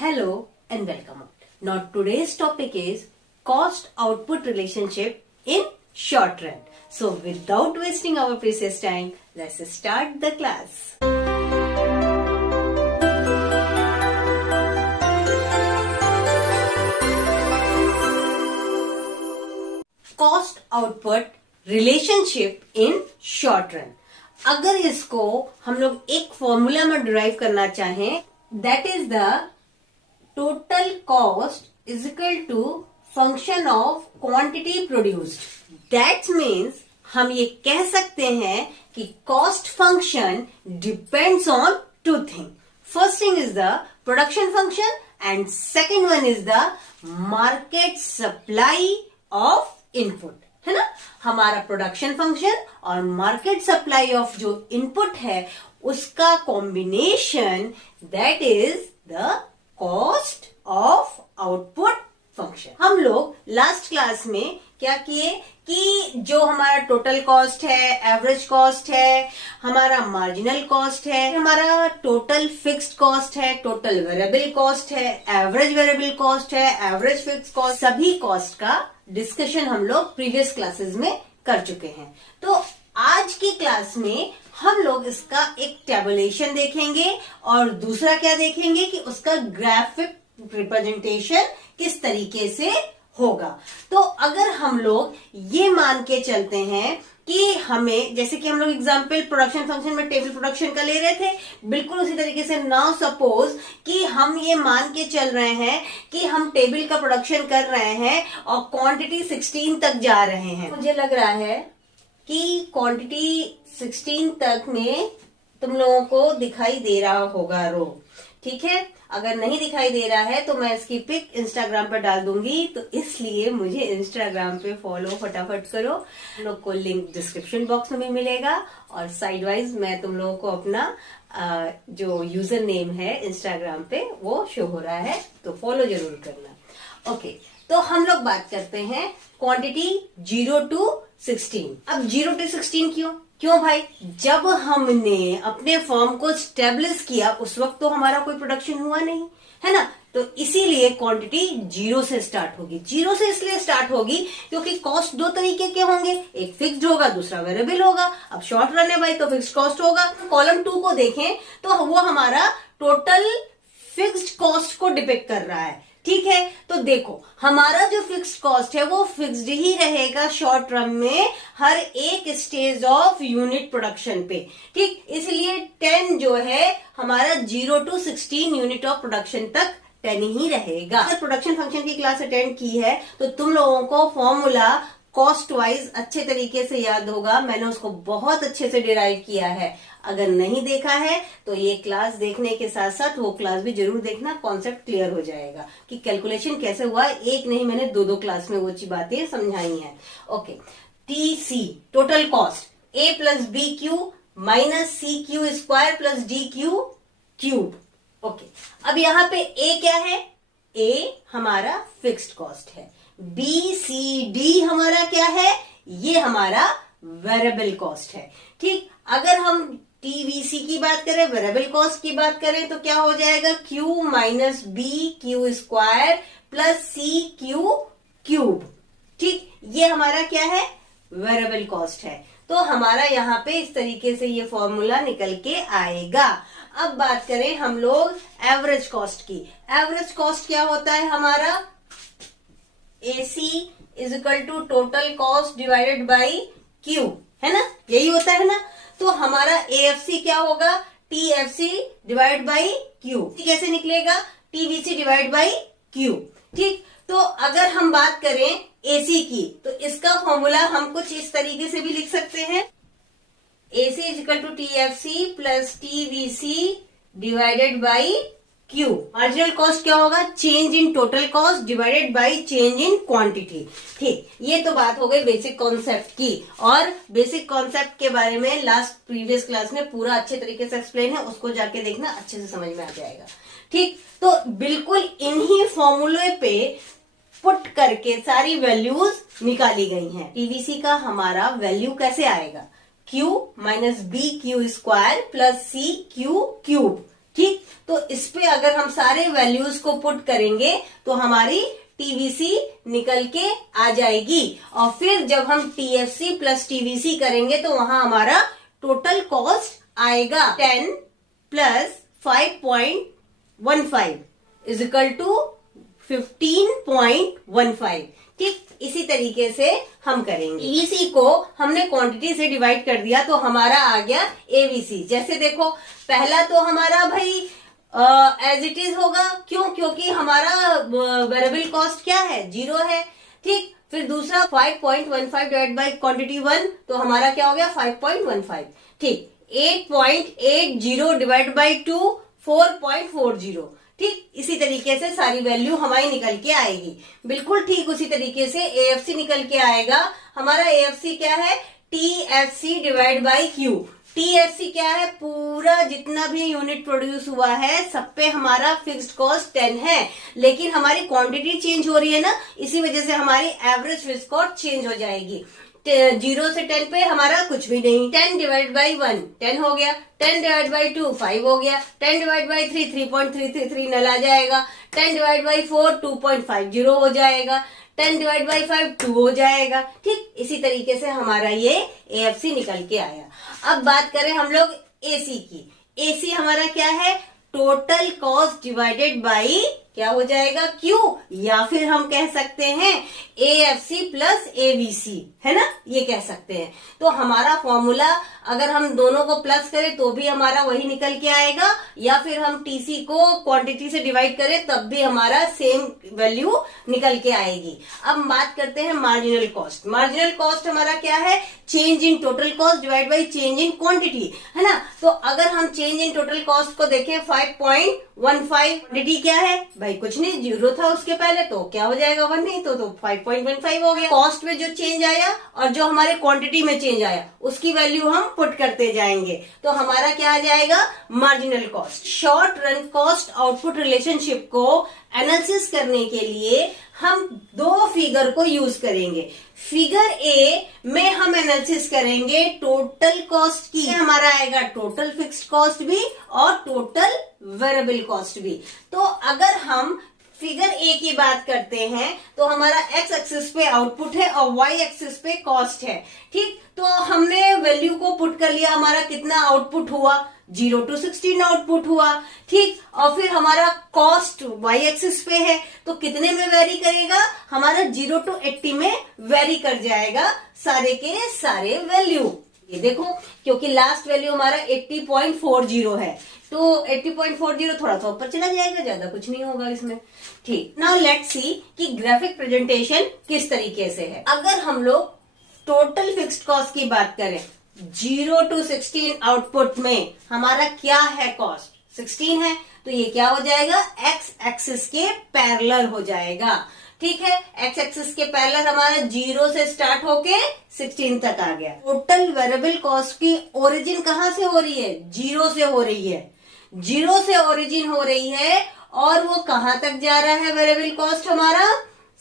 Hello and welcome. Now today's topic is cost output relationship in short run. So without wasting our precious time, let's start the class. Cost output relationship in short run. अगर इसको हम लोग एक formula में derive करना चाहें, that is the total cost is equal to function of quantity produced. That means हम ये कह सकते हैं कि cost function depends on two things. First thing is the production function and second one is the market supply of input. है ना, हमारा production function और मार्केट सप्लाई ऑफ जो इनपुट है उसका combination, that is the cost of output function. हम लोग last class में क्या किए कि जो हमारा टोटल कॉस्ट है, एवरेज कॉस्ट है, हमारा मार्जिनल कॉस्ट है, हमारा टोटल फिक्स्ड कॉस्ट है, टोटल वेरिएबल कॉस्ट है, एवरेज वेरिएबल कॉस्ट है, एवरेज फिक्स्ड कॉस्ट, सभी कॉस्ट का डिस्कशन हम लोग प्रीवियस क्लासेस में कर चुके हैं. तो आज की क्लास में हम लोग इसका एक टेबुलेशन देखेंगे और दूसरा क्या देखेंगे कि उसका ग्राफिक रिप्रेजेंटेशन किस तरीके से होगा. तो अगर हम लोग ये मान के चलते हैं कि हमें, जैसे कि हम लोग एग्जाम्पल प्रोडक्शन फंक्शन में टेबल प्रोडक्शन का ले रहे थे, बिल्कुल उसी तरीके से नाउ सपोज कि हम ये मान के चल रहे हैं कि हम टेबल का प्रोडक्शन कर रहे हैं और क्वांटिटी 16 तक जा रहे हैं. मुझे लग रहा है कि क्वांटिटी 16 तक में तुम लोगों को दिखाई दे रहा होगा रो. ठीक है, अगर नहीं दिखाई दे रहा है तो मैं इसकी पिक इंस्टाग्राम पर डाल दूंगी, तो इसलिए मुझे इंस्टाग्राम पे फॉलो फटाफट करो. तुम लोग को लिंक डिस्क्रिप्शन बॉक्स में भी मिलेगा और साइड वाइज मैं तुम लोगों को अपना जो यूजर नेम है इंस्टाग्राम पे वो शो हो रहा है, तो फॉलो जरूर करना. ओके, तो हम लोग बात करते हैं क्वांटिटी 0 to 16. अब 0 to 16 क्यों भाई? जब हमने अपने फॉर्म को स्टेब्लिश किया उस वक्त तो हमारा कोई प्रोडक्शन हुआ नहीं, है ना, तो इसीलिए क्वांटिटी 0 से स्टार्ट होगी. 0 से इसलिए स्टार्ट होगी क्योंकि कॉस्ट दो तरीके के होंगे, एक फिक्स्ड होगा, दूसरा वेरिएबल होगा. अब शॉर्ट रन है भाई तो फिक्स्ड कॉस्ट होगा. कॉलम 2 को देखें तो वो हमारा टोटल फिक्स्ड कॉस्ट को डिपिक्ट कर रहा है. ठीक है, तो देखो हमारा जो फिक्स्ड कॉस्ट है वो फिक्स्ड ही रहेगा शॉर्ट रन में हर एक स्टेज ऑफ यूनिट प्रोडक्शन पे. ठीक, इसलिए 10 जो है हमारा 0 to 16 यूनिट ऑफ प्रोडक्शन तक 10 ही रहेगा. अगर प्रोडक्शन फंक्शन की क्लास अटेंड की है तो तुम लोगों को फॉर्मूला कॉस्ट वाइज अच्छे तरीके से याद होगा. मैंने उसको बहुत अच्छे से डिराइव किया है. अगर नहीं देखा है तो ये क्लास देखने के साथ साथ वो क्लास भी जरूर देखना, कॉन्सेप्ट क्लियर हो जाएगा कि कैलकुलेशन कैसे हुआ. एक नहीं, मैंने दो क्लास में वो बातें समझाई हैं. Okay, TC total cost A plus B Q minus C Q square plus D Q cube. Okay, अब यहाँ पे ए क्या है? ए हमारा फिक्स्ड कॉस्ट है. बी सी डी हमारा क्या है? ये हमारा वेरिएबल कॉस्ट है. ठीक, अगर हम टीवीसी की बात करें, वेरिएबल कॉस्ट की बात करें, तो क्या हो जाएगा? Q minus B Q square plus C Q cube. ठीक, ये हमारा क्या है? वेरिएबल कॉस्ट है. तो हमारा यहाँ पे इस तरीके से ये फॉर्मूला निकल के आएगा. अब बात करें हम लोग एवरेज कॉस्ट की. एवरेज कॉस्ट क्या होता है हमारा? AC is equal to total cost divided by Q, है ना, यही होता है ना. तो हमारा AFC क्या होगा? TFC divide by Q. कैसे निकलेगा? TVC divide by Q. ठीक, तो अगर हम बात करें AC की तो इसका फॉर्मूला हम कुछ इस तरीके से भी लिख सकते हैं. AC is equal to TFC plus TVC divided by Q. Marginal cost क्या होगा? Change in total cost divided by change in quantity. ठीक, ये तो बात हो गई बेसिक कॉन्सेप्ट की. और बेसिक कॉन्सेप्ट के बारे में लास्ट प्रीवियस क्लास में पूरा अच्छे तरीके से एक्सप्लेन है, उसको जाके देखना, अच्छे से समझ में आ जाएगा. ठीक, तो बिल्कुल इन्हीं फॉर्मूले पे पुट करके सारी वैल्यूज निकाली गई हैं. टीवीसी का हमारा वैल्यू कैसे आएगा? Q minus B Q square plus C Q cube. ठीक, तो इस पे अगर हम सारे वैल्यूज को पुट करेंगे तो हमारी टीवीसी निकल के आ जाएगी, और फिर जब हम टीएफसी प्लस टीवीसी करेंगे तो वहां हमारा टोटल कॉस्ट आएगा 10 प्लस 5.15 इज इक्वल टू 15.15। ठीक, इसी तरीके से हम करेंगे। ईसी को हमने क्वांटिटी से डिवाइड कर दिया तो हमारा आ गया एवीसी। जैसे देखो, पहला तो हमारा भाई एज इट इज होगा, क्यों? क्योंकि हमारा वेरिएबल कॉस्ट क्या है, 0 है। ठीक, फिर दूसरा 5.15 डिवाइड बाई क्वांटिटी 1 तो हमारा क्या हो गया 5.15। ठीक, 8.80 डिवाइड बाई 2 4.40। ठीक, इसी तरीके से सारी वैल्यू हमारी निकल के आएगी। बिल्कुल ठीक उसी तरीके से एएफसी निकल के आएगा। हमारा एएफसी क्या है, TFC divide by Q. TFC क्या है, पूरा जितना भी यूनिट प्रोड्यूस हुआ है सब पे हमारा फिक्स्ड कॉस्ट 10 है, लेकिन हमारी क्वांटिटी चेंज हो रही है ना, इसी वजह से हमारी एवरेज फिक्स्ड कॉस्ट चेंज हो जाएगी। 0 से 10 पे हमारा कुछ भी नहीं। 10 डिवाइड बाई 1 10 हो गया, 10 डिवाइड बाई 2 5 हो गया, 10 डिवाइड बाई 3 3.333 नल आ जाएगा, 10 डिवाइड बाई 4 2.50 हो जाएगा, 10 डिवाइड बाई 5 2 हो जाएगा। ठीक, इसी तरीके से हमारा ये एएफसी निकल के आया। अब बात करें हम लोग एसी की। एसी हमारा क्या है, टोटल कॉस्ट डिवाइडेड बाई क्या हो जाएगा, क्यू, या फिर हम कह सकते हैं एएफसी प्लस एवीसी, है ना, ये कह सकते हैं। तो हमारा फॉर्मूला अगर हम दोनों को प्लस करें तो भी हमारा वही निकल के आएगा, या फिर हम टीसी को क्वांटिटी से डिवाइड करें तब भी हमारा सेम वैल्यू निकल के आएगी। अब बात करते हैं मार्जिनल कॉस्ट। मार्जिनल कॉस्ट हमारा क्या है, change in total cost divide by change in quantity, है ना। तो अगर हम चेंज इन टोटल कॉस्ट को देखें 5.15, क्वांटिटी क्या है भाई, कुछ नहीं, 0 था उसके पहले, तो क्या हो जाएगा 1 नहीं, तो 5.15 हो गया। कॉस्ट में जो चेंज आया और जो हमारे क्वांटिटी में चेंज आया उसकी वैल्यू हम पुट करते जाएंगे, तो हमारा क्या आ जाएगा, marginal cost. Short run cost output relationship को एनालिसिस करने के लिए हम दो फिगर को यूज करेंगे। फिगर ए में हम एनालिसिस करेंगे टोटल कॉस्ट की, हमारा आएगा टोटल फिक्स्ड कॉस्ट भी और टोटल वेरिएबल कॉस्ट भी। तो अगर हम फिगर ए की बात करते हैं तो हमारा एक्स एक्सिस पे आउटपुट है और वाई एक्सिस पे कॉस्ट है। ठीक, तो हमने वैल्यू को पुट कर लिया, हमारा कितना आउटपुट हुआ, 0 to 16 आउटपुट हुआ। ठीक, और फिर हमारा कॉस्ट वाई एक्सिस पे है तो कितने में वेरी करेगा, हमारा 0 to 80 में वेरी कर जाएगा सारे के सारे वैल्यू। ये देखो, क्योंकि लास्ट वैल्यू हमारा 80.40 है, तो 80.40 थोड़ा सा ऊपर चला जाएगा, ज्यादा कुछ नहीं होगा इसमें। ठीक, नाउ लेट्स सी कि ग्राफिक प्रेजेंटेशन किस तरीके से है। अगर हम लोग टोटल फिक्स्ड कॉस्ट की बात करें, 0 to 16 आउटपुट में हमारा क्या है, कॉस्ट 16 है, तो ये क्या हो जाएगा, एक्स एक्सिस के पैरेलल हो जाएगा। ठीक है, एक्स एक्सिस के पैरेलल हमारा 0 से स्टार्ट होके 16 तक आ गया। टोटल वेरिएबल कॉस्ट की ओरिजिन कहाँ से हो रही है, 0 से हो रही है, 0 से ओरिजिन हो रही है, और वो कहाँ तक जा रहा है, वेरिएबल कॉस्ट हमारा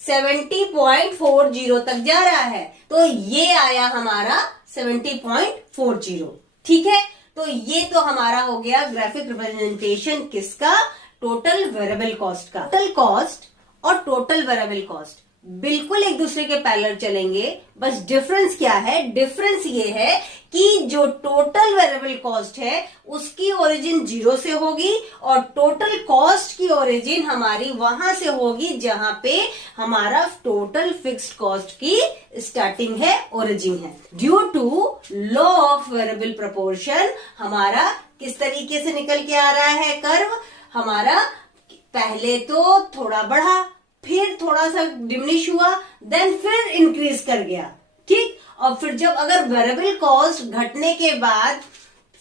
70.40 तक जा रहा है, तो ये आया हमारा 70.40। ठीक है, तो ये तो हमारा हो गया ग्राफिक रिप्रेजेंटेशन किसका, टोटल वेरिएबल कॉस्ट का। टोटल कॉस्ट और टोटल वेरिएबल कॉस्ट बिल्कुल एक दूसरे के पैरेलल चलेंगे, बस डिफरेंस क्या है, डिफरेंस ये है कि जो टोटल वेरिएबल कॉस्ट है उसकी ओरिजिन 0 से होगी और टोटल कॉस्ट की ओरिजिन हमारी वहां से होगी जहां पे हमारा टोटल फिक्स्ड कॉस्ट की स्टार्टिंग है, ओरिजिन है। Due to law of variable proportion हमारा किस तरीके से निकल के आ रहा है कर्व, हमारा पहले तो थोड़ा बढ़ा, फिर थोड़ा सा डिमिनिश हुआ, देन फिर इंक्रीज कर गया। ठीक, और फिर जब अगर वेरिएबल कॉस्ट घटने के बाद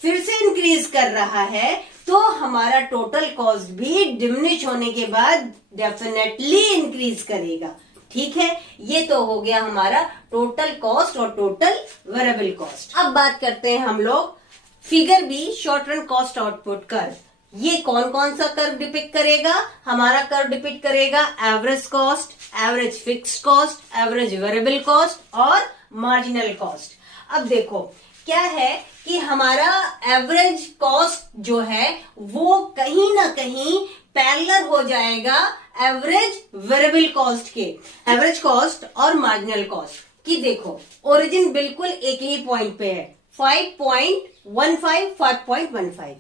फिर से इंक्रीज कर रहा है तो हमारा टोटल कॉस्ट भी डिमिनिश होने के बाद डेफिनेटली इंक्रीज करेगा। ठीक है, ये तो हो गया हमारा टोटल कॉस्ट और टोटल वेरिएबल कॉस्ट। अब बात करते हैं हम लोग figure B, short run cost output curve. ये कौन कौन सा कर्व डिपिक्ट करेगा, हमारा कर्व डिपिक्ट करेगा average cost, average fixed cost, average variable cost और मार्जिनल कॉस्ट। अब देखो क्या है कि हमारा एवरेज कॉस्ट जो है वो कहीं ना कहीं पैरेलल हो जाएगा एवरेज वेरिएबल कॉस्ट के। एवरेज कॉस्ट और मार्जिनल कॉस्ट की देखो ओरिजिन बिल्कुल एक ही पॉइंट पे है, 5.15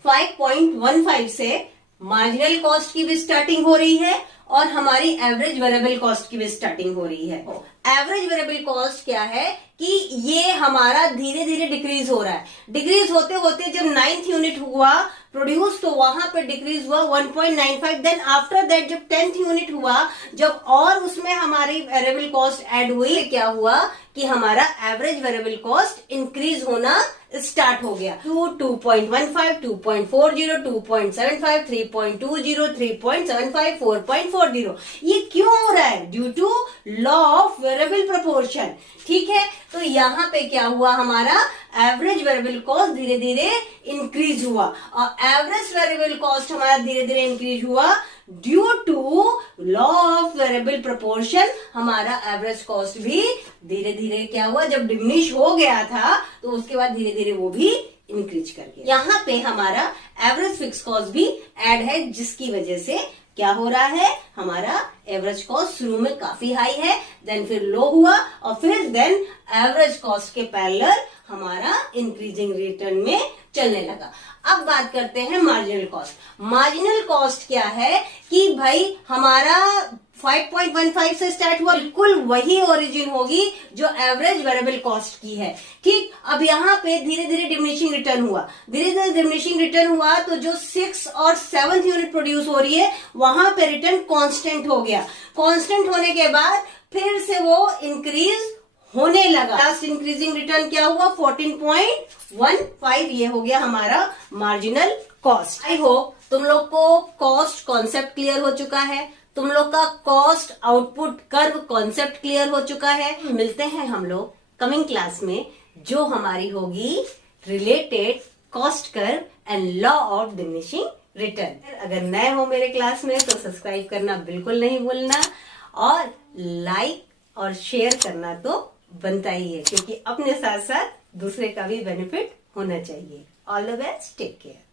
5.15 से मार्जिनल कॉस्ट की भी स्टार्टिंग हो रही है और हमारी एवरेज वेरिएबल कॉस्ट की भी स्टार्टिंग हो रही है। एवरेज वेरिएबल कॉस्ट क्या है कि ये हमारा धीरे धीरे डिक्रीज हो रहा है। डिक्रीज होते होते जब 9th यूनिट हुआ प्रोड्यूस तो वहां पर डिक्रीज हुआ 1.95, देन आफ्टर दैट जब 10th यूनिट हुआ जब और उसमें हमारी वेरिएबल कॉस्ट ऐड हुई, क्या हुआ कि हमारा एवरेज वेरिएबल कॉस्ट इंक्रीज होना स्टार्ट हो गया। 2.15, 2.40, 2.75, 3.20, 3.75, 4.40। ये क्यों हो रहा है? Due to law of variable proportion. ठीक है, तो यहाँ पे क्या हुआ, हमारा एवरेज वेरिएबल कॉस्ट धीरे धीरे इंक्रीज हुआ और एवरेज वेरिएबल कॉस्ट हमारा धीरे धीरे इंक्रीज हुआ due to law of variable proportion. हमारा एवरेज कॉस्ट भी धीरे धीरे क्या हुआ, जब डिमिनिश हो गया था तो उसके बाद धीरे धीरे वो भी इंक्रीज कर गया। यहाँ पे हमारा एवरेज फिक्स कॉस्ट भी ऐड है जिसकी वजह से क्या हो रहा है, हमारा एवरेज कॉस्ट शुरू में काफी हाई है, देन फिर लो हुआ और फिर देन एवरेज कॉस्ट के पैरेलल हमारा इंक्रीजिंग रिटर्न में चलने लगा। अब बात करते हैं मार्जिनल कॉस्ट। मार्जिनल कॉस्ट क्या है कि भाई हमारा 5.15 से स्टार्ट हुआ, बिल्कुल वही ओरिजिन होगी जो एवरेज वेरिएबल कॉस्ट की है। ठीक, अब यहाँ पे धीरे धीरे डिमिनिशिंग रिटर्न हुआ, धीरे धीरे डिमिनिशिंग रिटर्न हुआ तो जो 6th और 7th यूनिट प्रोड्यूस हो रही है वहां पे रिटर्न कांस्टेंट हो गया। कांस्टेंट होने के बाद फिर से वो इंक्रीज होने लगा। लास्ट इंक्रीजिंग रिटर्न क्या हुआ, 14.15। ये हो गया हमारा मार्जिनल कॉस्ट। आई होप तुम लोग को कॉस्ट कॉन्सेप्ट क्लियर हो चुका है, तुम लोग का cost output curve concept clear हो चुका है। मिलते हैं हम लोग कमिंग क्लास में जो हमारी होगी related cost curve and law of diminishing return. अगर नए हो मेरे क्लास में तो सब्सक्राइब करना बिल्कुल नहीं भूलना और लाइक और शेयर करना तो बनता ही है क्योंकि अपने साथ साथ दूसरे का भी बेनिफिट होना चाहिए। All the best, take care.